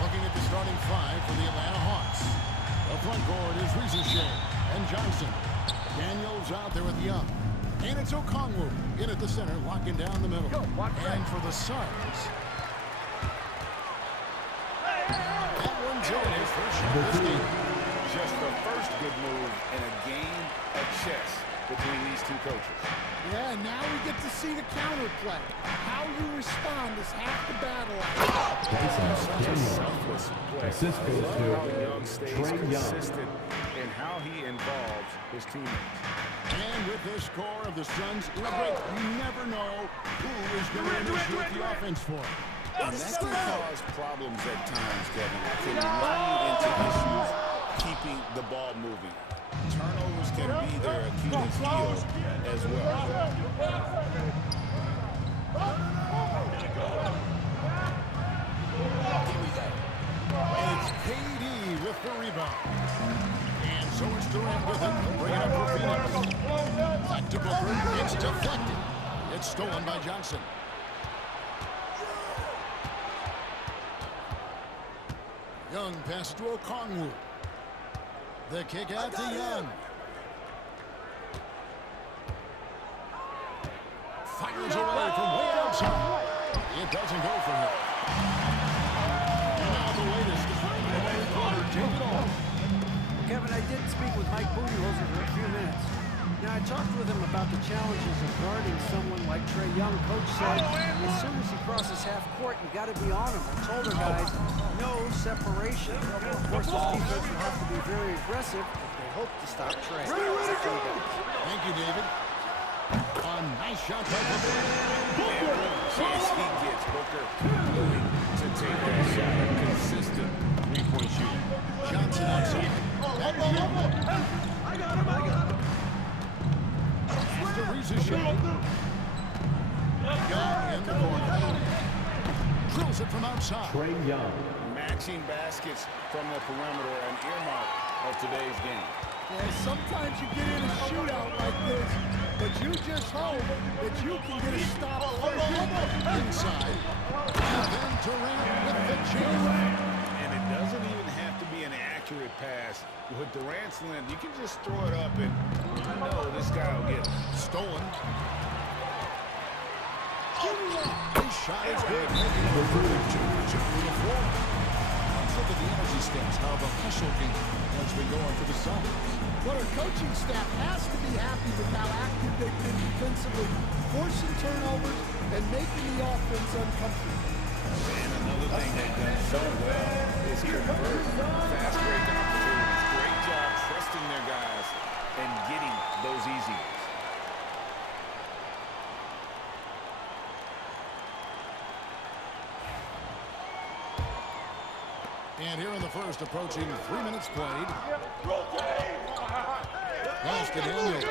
Looking at the starting five for the Atlanta Hawks. The front court is Ricochet and Johnson. Daniels out there with Young. And it's Okongwu in at the center, locking down the middle. And for the Suns, that one's in his first shot this game. Just the first good move in a game of chess between these two coaches. Yeah, now we get to see the counterplay. How you respond is half the battle. Such a selfless play. Assist goes how to Young stays consistent in how he involves his teammates. And with this score of the Suns in a break, you never know who is going to initiate the offense for him. And that can cause problems at times, Kevin. It can lead into issues keeping the ball moving. Turnovers can be their Achilles heel as well. And it's KD with the rebound. And so it's Durant with it. They'll bring it up for Phoenix. Back to Booker. It's deflected. It's stolen by Johnson. Young pass to Okongwu. The kick out to Young. Fires away from way outside. It doesn't go for him. And now the latest to find the third quarter. Take it on. Kevin, I did speak with Mike Budenholzer for a few minutes. Now, I talked with him about the challenges of guarding someone like Trae Young. Coach said, as soon as he crosses half court, you got to be on him. I told our guys, no separation. Of course, this defense will have to be very aggressive if they hope to stop Trae. Thank you, David. A nice shot by Booker. Chance he gets Booker willing to take that shot. A consistent three-point shooter. Johnson outside. Back to Young. I got him. After Ricochet. Young in the corner. Drills it from outside. Trae Young. Matching baskets from the perimeter, an earmark of today's game. Yeah, sometimes you get in a shootout like this, but you just hope that you can get a stop Inside. And then Durant with the jam. And it doesn't even have to be an accurate pass. With Durant's length, you can just throw it up and you know this guy will get it. Stolen. His shot is good. Making it 2-2 to the floor. Let's look at the energy stats, how the hustle game has been going for the Suns. But our coaching staff has to be happy with how active they've been defensively, forcing turnovers and making the offense uncomfortable. And another thing they've done so well is convert fast break opportunities. Great job trusting their guys and getting those easy ones. And here in the first, approaching 3 minutes played. Pass to Daniels.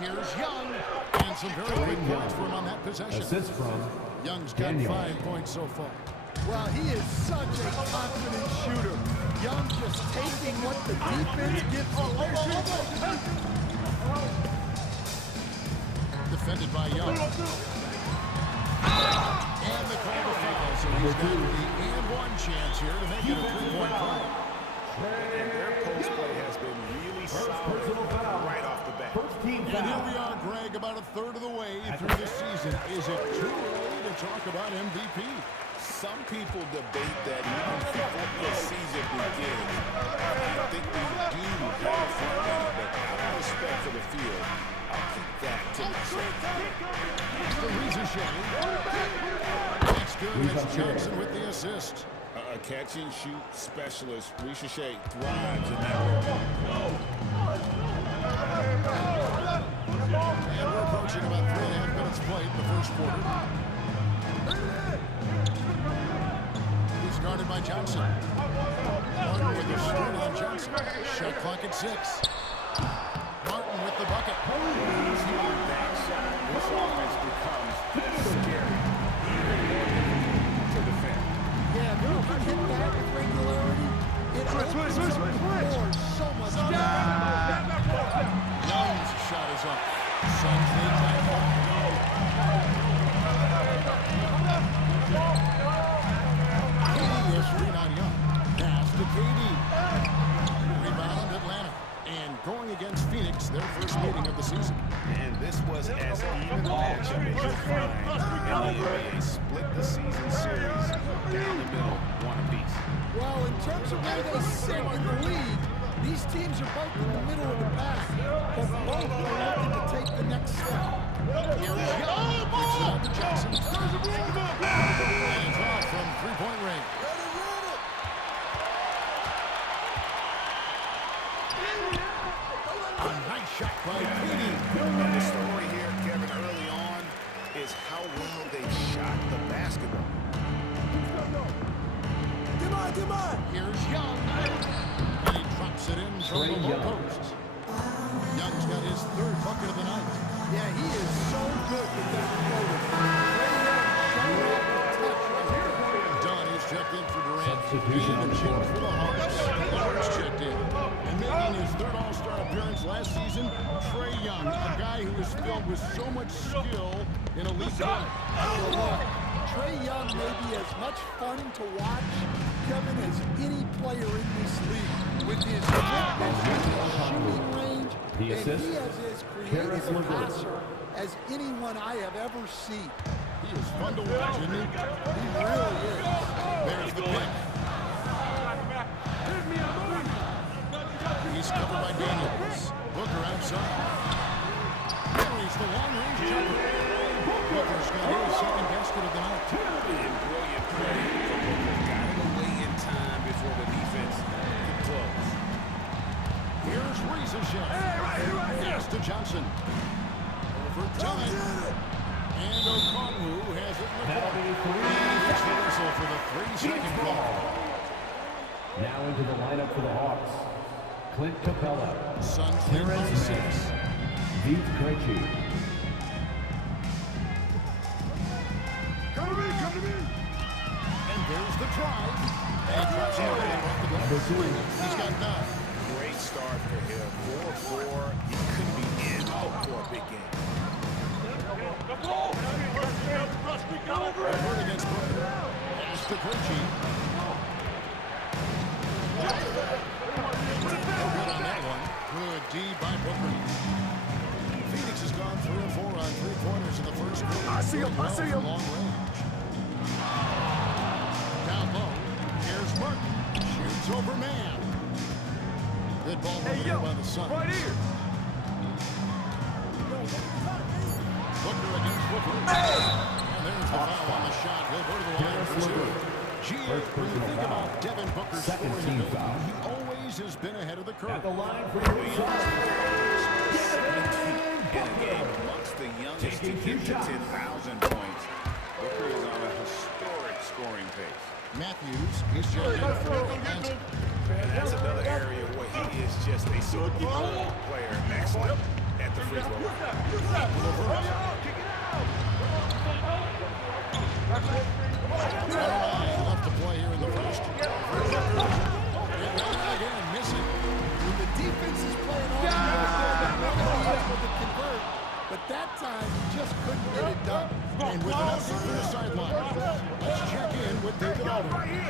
Here's Young. And some very quick points for him on that possession. Assist from Young's got Daniels. 5 points so far. Well, he is such a confident shooter. Young just taking what the defense gives him. Defended by Young. And the call to foul. So he's got the and one chance here to make it a 3-point play. And their post play has been really solid right off the bat. First team And here foul. we are, Greg, about a third of the way through the season. Is it too early to talk about MVP? Some people debate that even before the season begins. I think we do have a front runner, but out of respect for the field, I'll keep that to myself. The Ricochet. That's good. It's Johnson with the assist. A catch-and-shoot specialist, Ricochet, thrives in that role. And we're approaching about 3.5 minutes played in the first quarter. He's guarded by Johnson. Martin with the start on Johnson. Shot clock at 6. Martin with the bucket. He's hitting that shot. This offense becomes scary. To defend. Yeah, if you can hit that with regularity, it opens up the floor so much better. Young's shot is up. Suns lead by 5. 80 is of the season. And this was as even a matchup as you'll find in the NBA. Split the season series down the middle, one apiece. Well, in terms of where they sit in the league, these teams are both in the middle of the pack, but both are looking to take the next step. Here's Young. Kicks it out to Johnson. And it's off from three-point range. A nice shot by Petey. The story here, Kevin, early on is how well they shot the basketball. Come on. Here's Young. And he drops it in from the low post. Young's got his third bucket of the night. Yeah, he is so good with that floater. Dunn is checked in for Durant. And a change for the Hawks. Lawrence checked in. And making his third All-Star appearance last season, Trae Young, a guy who is filled with so much skill in elite play. Trae Young may be as much fun to watch, Kevin, as any player in this league. With his quickness, his shooting range, and he is as creative a passer as anyone I have ever seen. He is fun to watch, isn't he? He really is. There's the pick. He's covered by Daniels. Booker outside. Carries the long-range jumper. Booker's got his second basket of the night. And brilliant play for Booker. Got it away in time before the defense could close. Here's Ricochet. Yes to Johnson. Over time. And Okongwu has it in the corner. And it's the whistle for the 3-second call. Now into the lineup for the Hawks. Clint Capella. Suns lead by 6. Vít Krejci. And there's the drive. And he drops it away off the glass. He's got 9. Great start for him. 4-4. He could be in for a big game. Hurt against Booker. Pass to Krejci. Good on that one. Good D by Booker. Phoenix has gone 3 of 4 on three-pointers in the first quarter. I see him. Long range. Down low. Here's Martin. Shoots over man. Good ball movement by the Suns. Right here. Booker against Levert. And there's the foul on the shot. He'll go to the line for 2. When you think about Devin Booker's Second scoring team ability, foul. he always has been ahead of the curve. At the line for In a game amongst the youngest to get to 10,000 points. Booker is on a historic scoring pace. Matthews, he's just And that's another area where he is just a superb player and excellent at the free throw line. left to play here in the first. Again, missing. When the defense is playing all the able to convert, but that time he just couldn't get it done. And with an update from the sideline, let's check in with David Aldridge.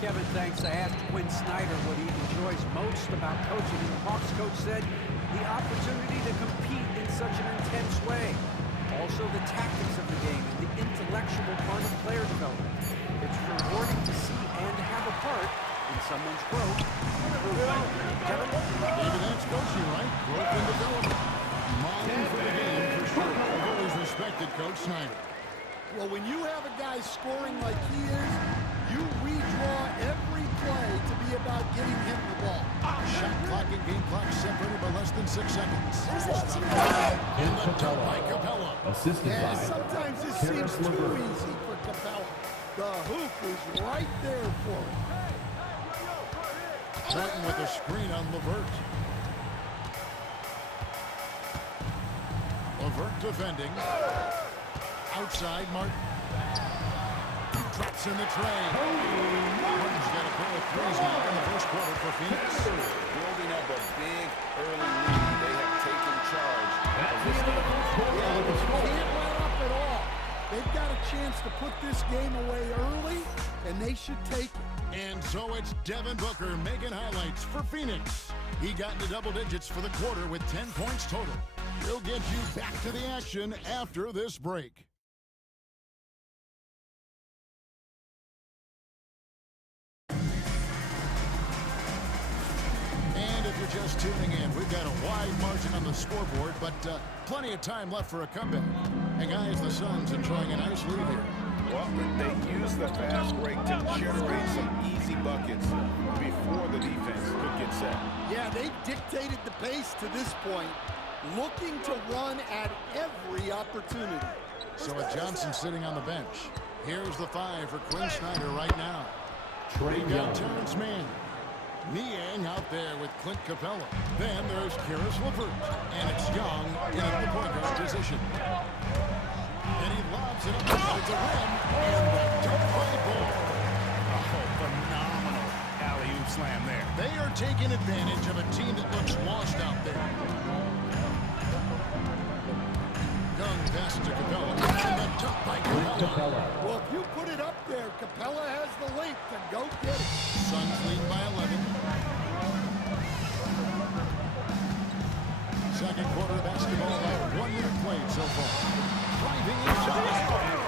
Kevin, thanks. I asked Quinn Snyder what he enjoys most about coaching, and the Hawks coach said the opportunity to compete in such an intense way. Also the tactics of the game and the intellectual part of player development. It's rewarding to see and have a part in someone's growth. Kevin? David, that's coaching, right? Growth and development. Mind for the game, for sure. I've always respected Coach Snyder. Well, when you have a guy scoring like he is, you redraw every play to be about getting him the ball. Shot clock and game clock separated by less than 6 seconds. And the dunk by Capella. Assisted And by sometimes this Karis seems too LeVert. easy for Capella. The hoop is right there for him. Martin with a screen on LeVert. LeVert defending. Outside, Martin. Drops in the tray. Martin's got a pair of threes now in the first quarter for Phoenix. Building up a big early lead. They have taken charge of this game. Can't let up at all. They've got a chance to put this game away early, and they should take it. And so it's Devin Booker making highlights for Phoenix. He got into double digits for the quarter with 10 points total. We'll get you back to the action after this break. And if you're just tuning in, we've got a wide margin on the scoreboard, but plenty of time left for a comeback. And guys, the Suns enjoying a nice lead here. Well, they used the fast break to generate some easy buckets before the defense could get set. Yeah, they dictated the pace to this point, looking to run at every opportunity. So with Johnson sitting on the bench, here's the 5 for Quinn Snyder right now. We've got Terrence Mann. Niang out there with Clint Capella. Then there's Karis LeVert. And it's Young in the point guard position. And he lobs it up towards the rim. And the dunk by Bull. Oh, phenomenal alley-oop slam there. They are taking advantage of a team that looks lost out there. Young pass to Capella. And the dunk by Capella. Well, if you put it up there, Capella has the length to go get it. Suns lead by 11. Second quarter basketball, about 1 minute played so far. Driving inside.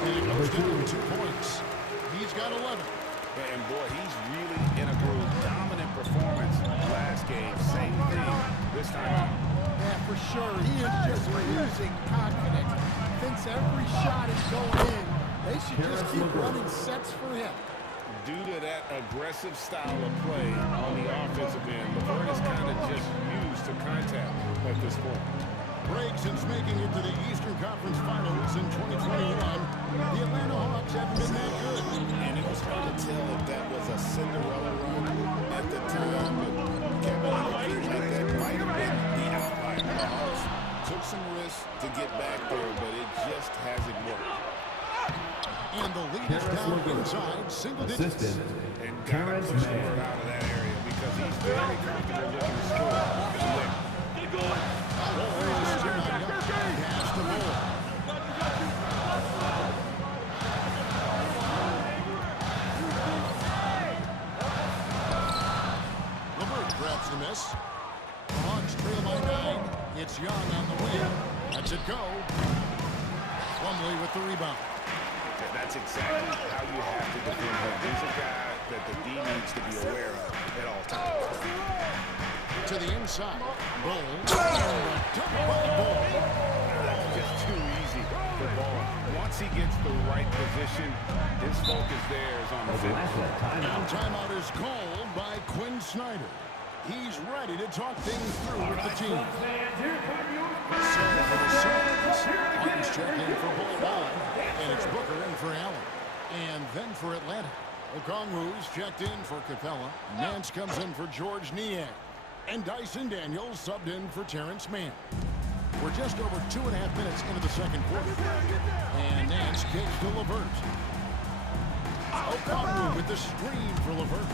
And it goes down 2 points. He's got 11. And boy, he's really in a groove. Dominant performance last game. Same thing this time out. Yeah, for sure. He is just losing confidence. Thinks every shot is going in. They should just keep running sets for him. Due to that aggressive style of play on the offensive end, LeVert is kind of just used to contact at this point. Break since making it to the Eastern Conference Finals in 2021. The Atlanta Hawks haven't been that good. And it was hard to tell if that was a Cinderella run at the time, but Kevin, looking like that might have been the outlier. The Hawks took some risks to get back there, but it just hasn't worked. And the lead is down inside single digits. And gotta push the word out of that area because he's very comfortable looking to score. Pass to Moore. LeVert grabs the miss. The Hawks trail by 9. It's Young on the wing. Lets it go. Plumlee with the rebound. That's exactly how you have to defend him. He's a guy that the D needs to be aware of at all times. To the inside. Bull. Bull. Just too easy for Ball. Once he gets the right position, his focus there is on the finish. Now timeout is called by Quinn Snyder. He's ready to talk things through with the team. So for the Suns, Martin's checked in for Bull. And it's Booker in for Allen. And then for Atlanta, Okongwu's checked in for Capella. Nance comes in for George Niang. And Dyson Daniels subbed in for Terrence Mann. We're just over 2.5 minutes into the second quarter. And Nance kicks to LeVert. Okongwu with the screen for LeVert.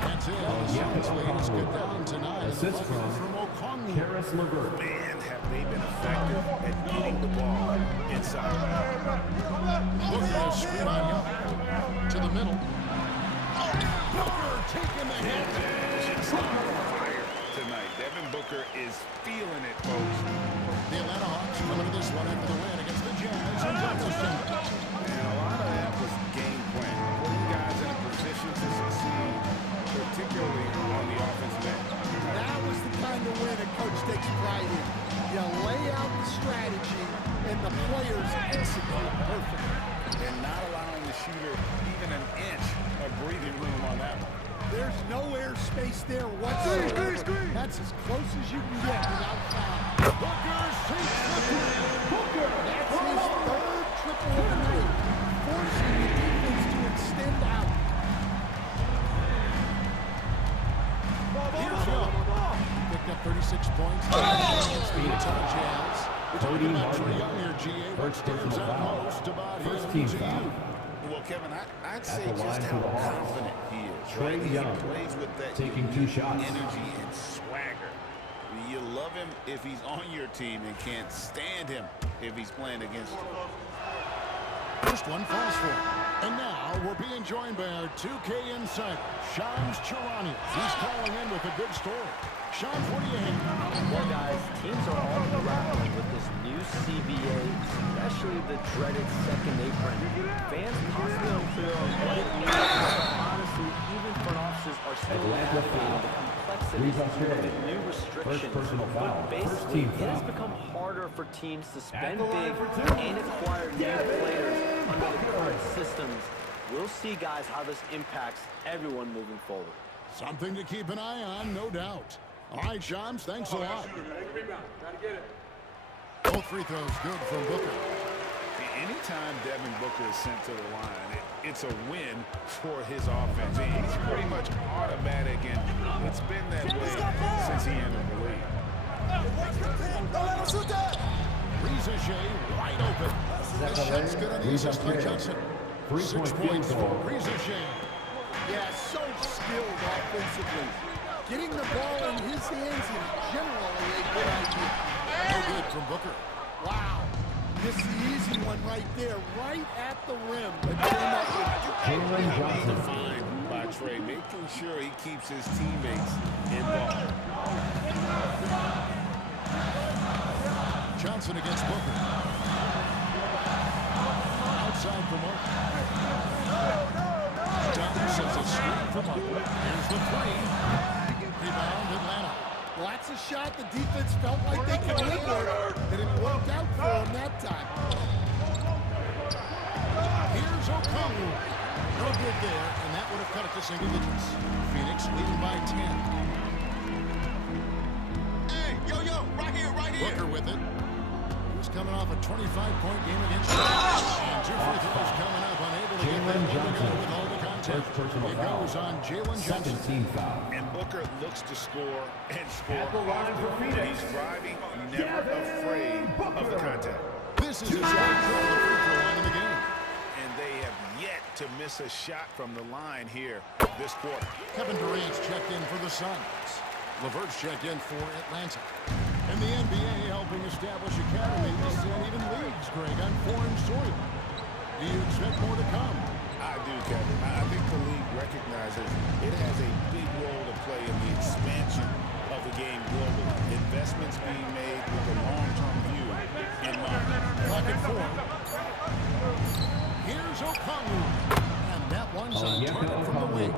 That's it. The Suns lead is good down tonight. Assist from Okongwu. Karis LeVert. Man, have they been effective at getting the ball inside. Booker screen on Young. To the middle. Booker taking the hit. Just on fire tonight. Devin Booker is feeling it, folks. The Atlanta Hawks coming to this one after the win against the Jazz in Dallas. And a lot of that was game plan. Putting guys in a position to succeed, particularly on the offensive end. That was the kind of win a coach takes pride in. You lay out the strategy, and the players execute perfectly. And not allowing the shooter even an inch of breathing room on that one. There's no airspace there whatsoever. That's as close as you can get without foul. Booker takes the three. Booker, that's his third triple of the night, forcing the defense to extend out. Here's Young. Picked up 36 points. Against the Jazz. We're talking about Trae Young here, GA. What stands out most about him to you? Well, Kevin, I'd say just how confident he is. Right? He plays with that taking 2 shots. Energy and swagger. You love him if he's on your team and can't stand him if he's playing against you. First one falls for him. And now we're being joined by our 2K insider, Shams Charania. He's calling in with a good story. Sean, what do you have? Well, guys, teams are all grappling with this new CBA, especially the dreaded second apron. Fans possibly unclear on what it means, but honestly, even front offices are still navigating the complexities of the new restrictions. But basically, it has become harder for teams to spend big and acquire new players under the current systems. We'll see, guys, how this impacts everyone moving forward. Something to keep an eye on, no doubt. All right, Shams, thanks a lot. Both free throws good from Booker. Anytime Devin Booker is sent to the line, it's a win for his offense. He's pretty much automatic, and it's been that way since he entered the league. Reza Shea wide open. The shot's good on the assist by Johnson. 6 points for Reza Shea. Yeah, so skilled offensively. Getting the ball in his hands is generally a good idea. No good from Booker. Wow. Missed the easy one right there, right at the rim. But came up with Defined by Trey, making sure he keeps his teammates involved. Johnson against Booker. Outside for Mark. Johnson sets a screen for Butler. Here's the three. Rebound, Atlanta. Well, that's a shot the defense felt like they could live with, and it worked out for them that time. Here's Okongwu. No good there, and that would have cut it to single digits. Phoenix leading by 10. Hey, yo, right here. Booker with it. He's coming off a 25-point game against Chicago. And 2 free throws coming up, unable to get that one together with all the contact. It goes on Jalen Johnson. And Booker looks to score and score often. He's driving, never afraid of the contact. This is his third throw on the free throw line in the game. And they have yet to miss a shot from the line here this quarter. Kevin Durant's checked in for the Suns. LeVert's checked in for Atlanta. And the NBA helping establish academies and even leagues, Greg, on foreign soil. Do you expect more to come? I do, Kevin. I think the league recognizes it has a big role to play in the expansion of the game globally. Investments being made with a long-term view in mind. Clock at 4. Here's Okongwu. And that one's on target from the wing.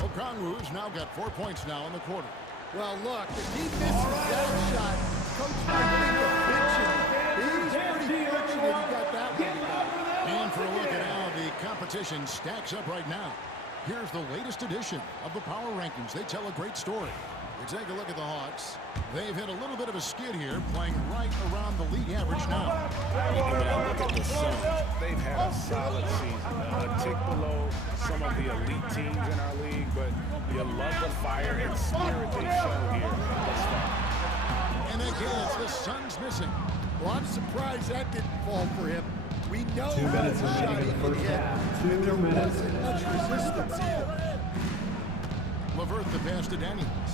Okongwu's now got 4 points now in the quarter. Well, look, if he misses that shot, Coach might think of pitching. He's pretty fortunate he got that one. And for a look at how the competition stacks up right now, here's the latest edition of the Power Rankings. They tell a great story. We take a look at the Hawks. They've hit a little bit of a skid here, playing right around the league average now. When I look at the Suns, they've had a solid season. A tick below some of the elite teams in our league, but you love the fire and spirit they show here thus far. And again, it's the Suns missing. Well, I'm surprised that didn't fall for him. We know 2 minutes that's a shot he remaining in the could first hit, half. and 2 there minutes. wasn't much resistance either. LeVert the pass to Daniels.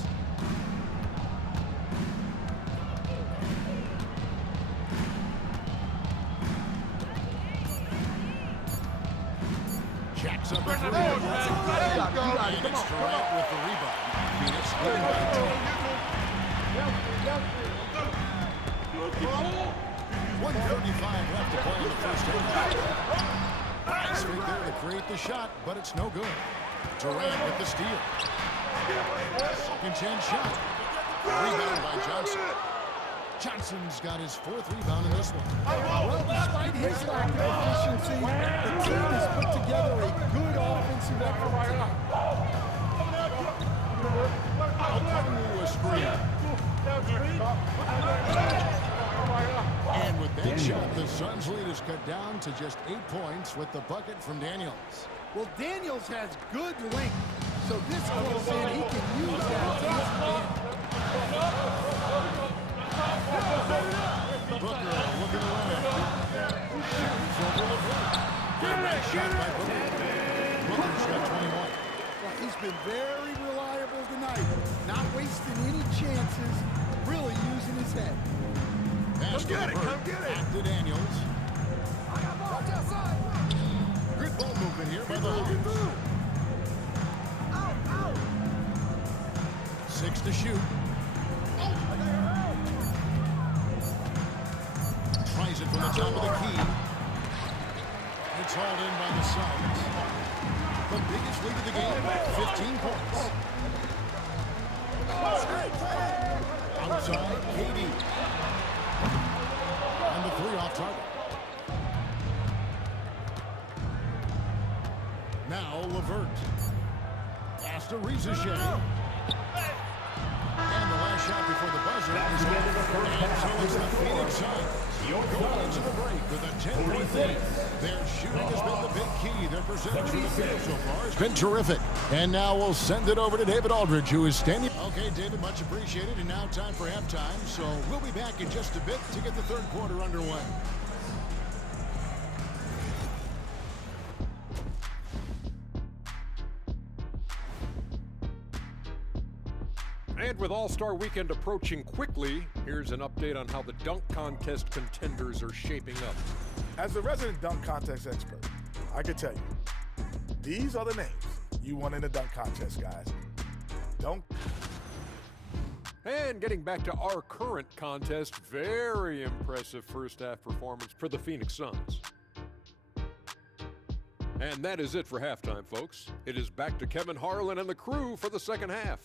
Jacks up a three. And it's Durant with the rebound. Phoenix leading by 10. 1:35 left to play in the first half. Nice fake there to create the shot, but it's no good. Durant with the steal. Second chance shot. Rebound by Johnson. Johnson's got his 4th rebound in this one. Well, despite his lack of efficiency, the team has put together a good offensive effort tonight. Okongwu a screen. And with that shot, the Suns' lead is cut down to just 8 points with the bucket from Daniels. Well, Daniels has good length, so this close in, he can use that to his advantage. Booker looking around. Shoots over LeVert. Good shot by Booker. Booker's got 21. Well, he's been very reliable tonight, not wasting any chances, really using his head. Pass to LeVert. Back to Daniels. Good ball movement here by the Hawks. 6 Fakes the shoot. Tries it from the top of the key. It's hauled in by the Suns. The biggest lead of the game, 15 points. Outside, KD. And the three off target. Now LeVert. Pass to Shea. And the last shot before the buzzer is off. And so it's the Phoenix Suns. Going into the break with a 10-point lead. Their shooting has been the big key. Their percentage from the field so far has been terrific. And now we'll send it over to David Aldridge, who is standing. Okay, David, much appreciated. And now time for halftime. So we'll be back in just a bit to get the third quarter underway. And with All-Star Weekend approaching quickly, here's an update on how the dunk contest contenders are shaping up. As the resident dunk contest expert, I can tell you, these are the names you want in the dunk contest, guys. Don't. And getting back to our current contest, very impressive first-half performance for the Phoenix Suns. And that is it for halftime, folks. It is back to Kevin Harlan and the crew for the second half.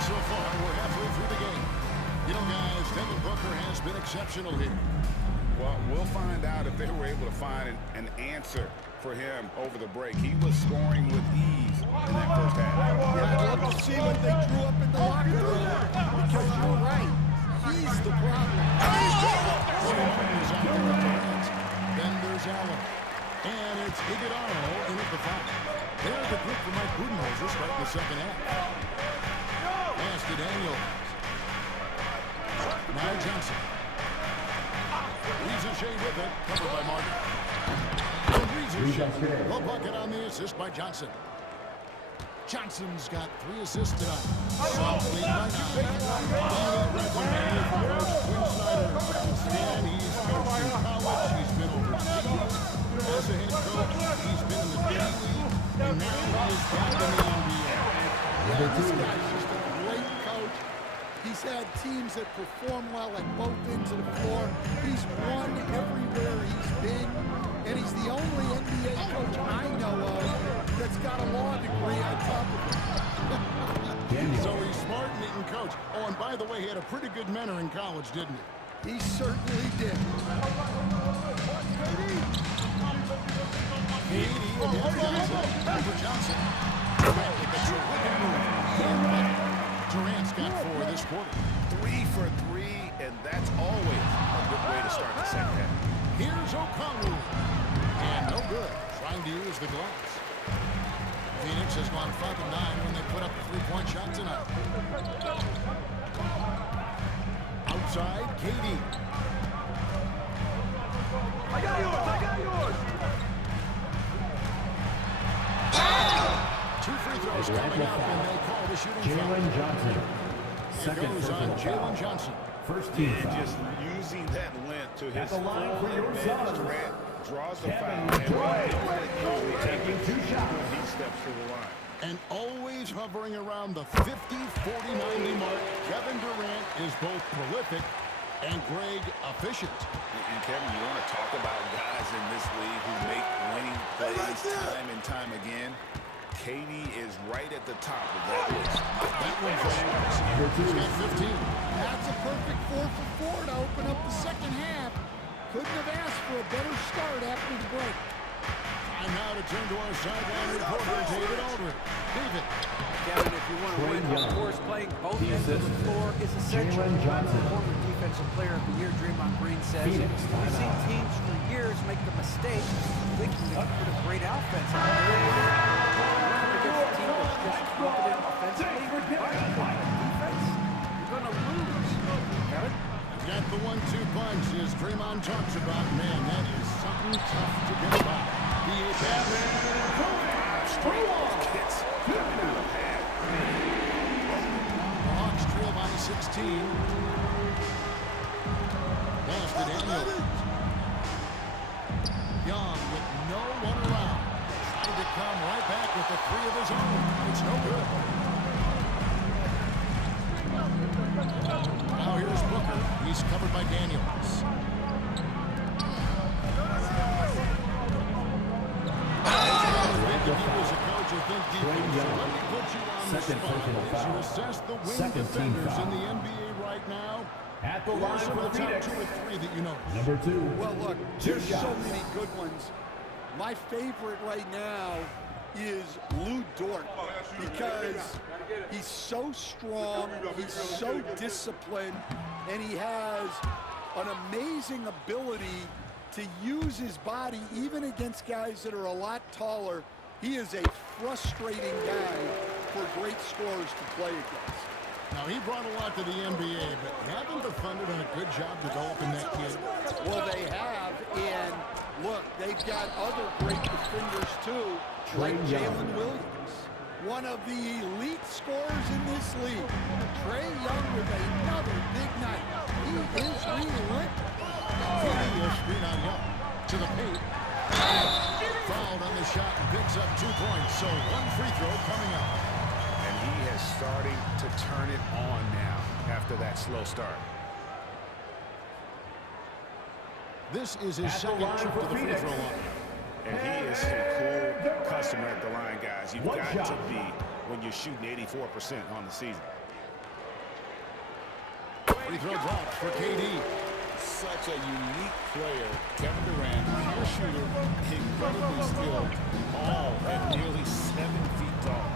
So far, we're halfway through the game. You know, guys, Devin Booker has been exceptional here. Well, we'll find out if they were able to find an answer for him over the break. He was scoring with ease in that first half. Yeah, I'd love to see what they drew up in the locker room, because you're right. He's the problem. Then there's Allen. And it's Iguodala in at the foul. There's the group for Mike Budenholzer starting the second half. Pass to Daniel. Now Johnson. Shea with it. Covered by Martin. Shea. The bucket on the assist by Johnson. Johnson's got 3 assists tonight. Soft lead by 9. And he's coached in college. He's been overseas. As a head coach, he's been in the D-League. And now he is back in the NBA. Yeah, this guy's just a great coach. He's had teams that perform well at both ends of the floor. He's won everywhere he's been, and he's the only NBA coach I know of that's got a law degree on top of it. So he's smart and he can coach. Oh, and by the way, he had a pretty good mentor in college, didn't he? He certainly did. Johnson. Durant's got 4 this quarter. 3 for 3, and that's always a good way to start the second half. Here's O'Connell. And no good. Trying to use the gloves. Phoenix has gone 5 of 9 when they put up a 3-point shot tonight. Outside, KD. I got yours. 2 free throws coming up, and they call the shooting foul. Jalen Johnson. It goes on Jalen Johnson. First team And foul. just using that length to his the line full for your advantage. Suns. Durant draws the Kevin foul, and Durant. usually Taking 2 shots. when he steps to the line. And always hovering around the 50, 40, 90 mark, Kevin Durant is both prolific and Greg efficient. And Kevin, you want to talk about guys in this league who make winning plays time and time again. KD is right at the top of that list. That one for He's got 15. That's a perfect 4 for 4 to open up the second half. Couldn't have asked for a better start after the break. Time now to turn to our sideline reporter, David Aldridge. David. Kevin, if you want to win, of course, playing both ends of the floor is essential. Jalen Johnson. Former Defensive Player of the Year, Draymond Green says. Phoenix, We've seen teams for years make the mistake thinking they can put a great offense out there. Against a team that's just competent offensively, defense, you're going to lose. Kevin? Got the 1-2 punch, as Draymond talks about. Man, that is something tough to get by. The Hits. Hawks trail by 16. The a three of his own. It's no good. Now here's Booker. He's covered by Daniels. Second personal foul. Assess the wing Second team defenders foul. in the NBA right now. At the Who line are some for of the top Phoenix. 2 or 3 that you know? Number 2. Well, look, Two there's so shots. many good ones. My favorite right now is Lou Dort because he's so strong, he's so disciplined, and he has an amazing ability to use his body even against guys that are a lot taller. He is a frustrating guy for great scorers to play against. Now, he brought a lot to the NBA, but haven't the Thunder done a good job developing that kid? Well, they have, and look, they've got other great defenders too, like Jalen Williams, one of the elite scorers in this league. Trae Young with another big night. He is relentless. KD is screen on Young to the paint. Fouled on the shot and picks up 2 points, so 1 free throw coming up. And he is starting to turn it on now after that slow start. This is his second trip to the free throw line. And he is a cool customer at the line, guys. You've got to be when you're shooting 84% on the season. Free throw drops for KD. Such a unique player. Kevin Durant, pure shooter, incredibly skilled, all at nearly 7 feet tall.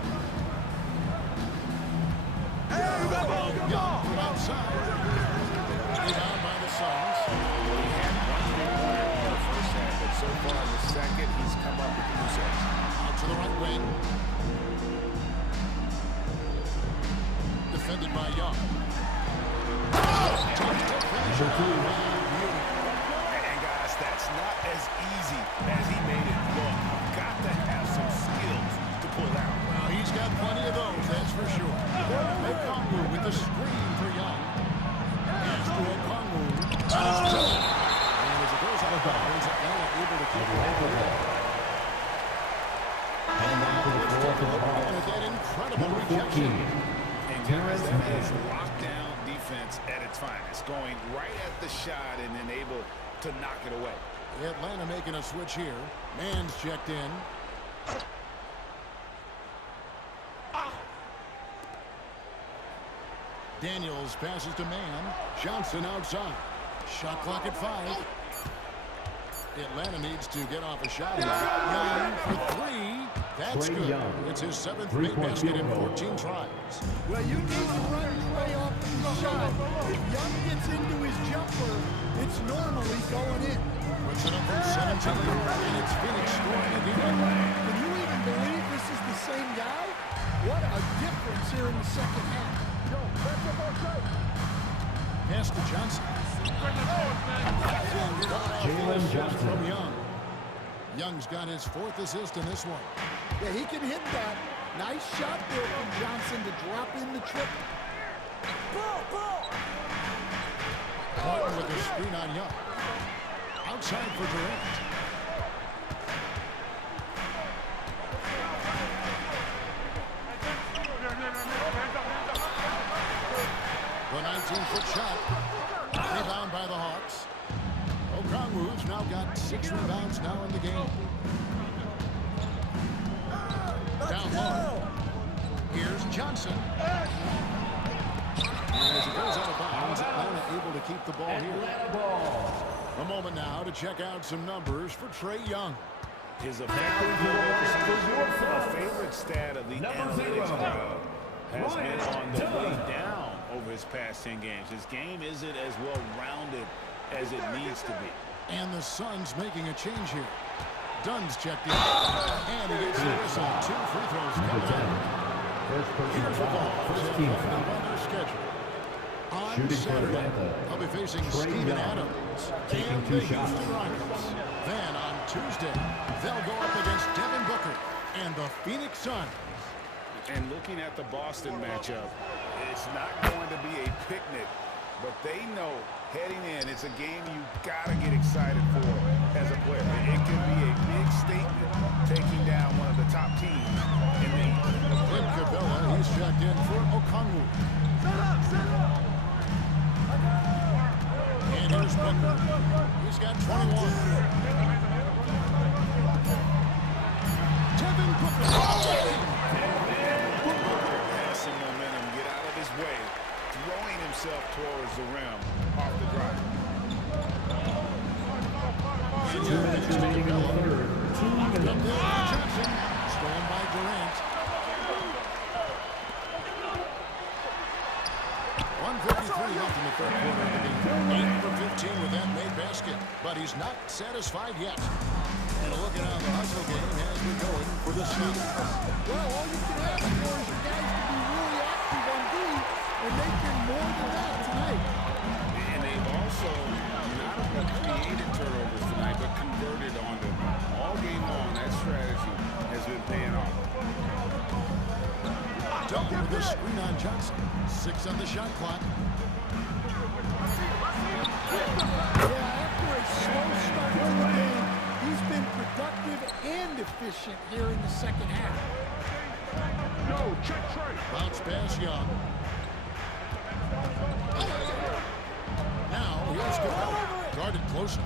Young from outside. Rebound by the Suns. He had 1 3-pointer in the first half, but so far in the second, he's come up with 2 sets. Out to the right wing. Defended by Young. And guys, that's not as easy as he made it look. You've got to have some skills to pull out. Well, he's got plenty of those, that's for sure. Okongwu with the screen for Young. Pass to Okongwu. And as it goes out of bounds, Atlanta able to keep it. And now to the floor for the ball. With that incredible Number rejection. 14. And guys, that is lockdown defense at its finest, going right at the shot and then able to knock it away. Atlanta making a switch here. Man's checked in. Daniels passes to Man. Johnson outside. Shot clock at 5. Atlanta needs to get off a shot here. Young for 3. That's Trae good. Young. It's his 7th Three-point big basket field in goal. 14 tries. Well, you need to run Trae off the shot. If Young gets into his jumper, it's normally going in. Puts it up from 17. And it's Phoenix scoring again. Can you even believe this is the same guy? What a difference here in the second half. Pass to Johnson. Jalen Johnson. From Young. Young's got his 4th assist in this one. Yeah, he can hit that. Nice shot there from Johnson to drop in the triple. Horton with the screen on Young. Outside for Durant. The 19-foot shot. Rebound by the Hawks. Okongwu's now got 6 rebounds now in the game. Down low. Here's Johnson. And as it goes out of bounds, Atlanta able to keep the ball here. A moment now to check out some numbers for Trae Young. His effective field percentage, favorite stat of the analytics crowd, has been on the way down over his past 10 games. His game isn't as well-rounded as it needs to be. And the Suns making a change here. Dunn's checked in. And he gets the whistle. 2 free throws coming up. First personal Here's the ball foul. for First the team Thunder foul. on their schedule. On Shooting for Saturday, Atlanta. they'll be facing Trae Steven Young. Adams Taking and 2 the shots. Houston Rockets. Then on Tuesday, they'll go up against Devin Booker and the Phoenix Suns. And looking at the Boston matchup, it's not going to be a picnic, but they know heading in, it's a game you got to get excited for as a player. It can be a big statement taking down one of the top teams in the league. Clint Capella, he's checked in for Okongwu. And here's Booker. He's got 21. Devin Booker. Passing momentum, get out of his way, throwing himself towards the rim off the drive. 2 minutes remaining in the third. 2 minutes. Johnson, stolen by Durant. 1:53 left in the third quarter of the game. 8 for 15 with that made basket, but he's not satisfied yet. And a look at how the hustle game has been going for the Sneakers. Well, all you can ask for is your guys to be really active on D, and they've been more than that tonight. And they've also not only created turnovers tonight, but converted on them. All game long, that strategy has been paying off. Done with the screen on Johnson. 6 on the shot clock. Yeah, after a slow start to the game, he's been productive and efficient here in the second half. No, check Trey. Bounce pass, Young. Now, here's Capella. Guarded closer.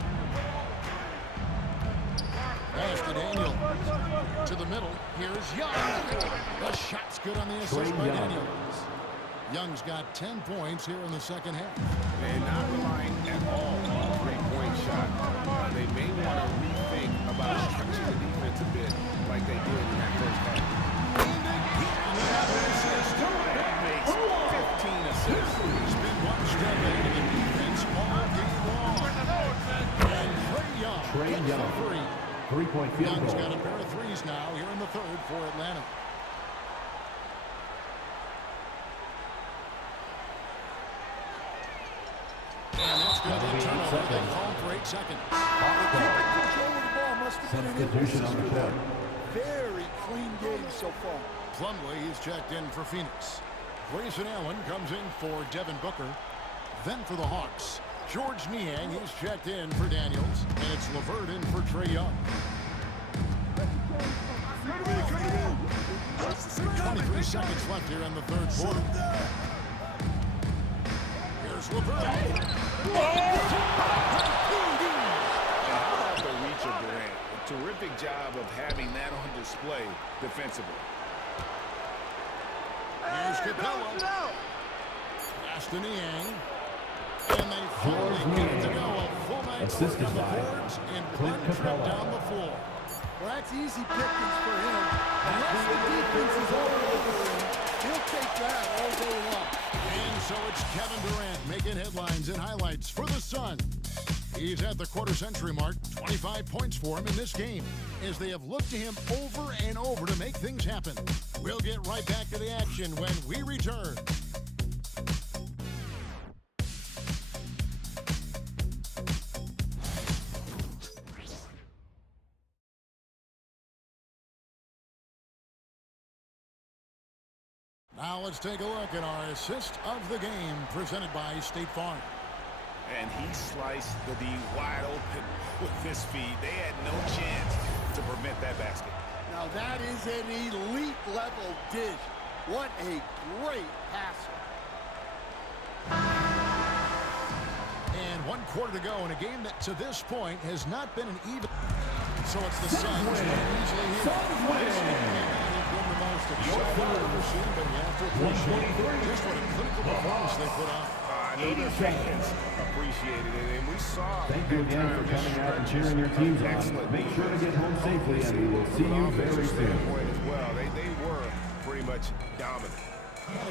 Pass to Daniel. To the middle. Here's Young. The shot's good on the assist by Daniels. Young's got 10 points here in the second half. And not relying at all on a three-point shot. They may want to rethink about stretching the defense a bit like they did in that first half. That makes 15 assists. He's been one step ahead of the defense all game long. And Trae Young. Three. 3-point field Young's goal. got a pair of threes now here in the third for Atlanta. And that's going to be a turnover. They call for 8 seconds. Keeping control of the ball must have been an Substitution emphasis on the for them. court. Very clean game so far. Plumlee is checked in for Phoenix. Grayson Allen comes in for Devin Booker. Then for the Hawks, George Niang is checked in for Daniels. And it's LeVert in for Trae Young. 23 seconds left here in the third quarter. Here's LeVert. And how about the reach of Durant? A terrific job of having that on display defensively. Here's Capella. Pass to Niang. And they finally get it to go. A full night Assisted on the by boards and Clint one trip Capella. down the floor. Well, that's easy pickings for him. Unless the defense is all over him, he'll take that all day long. And so it's Kevin Durant making headlines and highlights for the Sun. He's at the quarter-century mark, 25 points for him in this game, as they have looked to him over and over to make things happen. We'll get right back to the action when we return. Now let's take a look at our assist of the game presented by State Farm. And he sliced the D wide open with his feet. They had no chance to prevent that basket. Now that is an elite level dish. What a great passer. And 1 quarter to go in a game that to this point has not been an even. So it's the Suns who easily hit. This game has been the most exciting I've ever seen, but you have to appreciate just what a clinical performance they put on. I know their fans appreciated it, and we saw. Thank you again for coming out and cheering your teams on. Make sure to get home safely, and we will see you very soon. As well, they were pretty much dominant.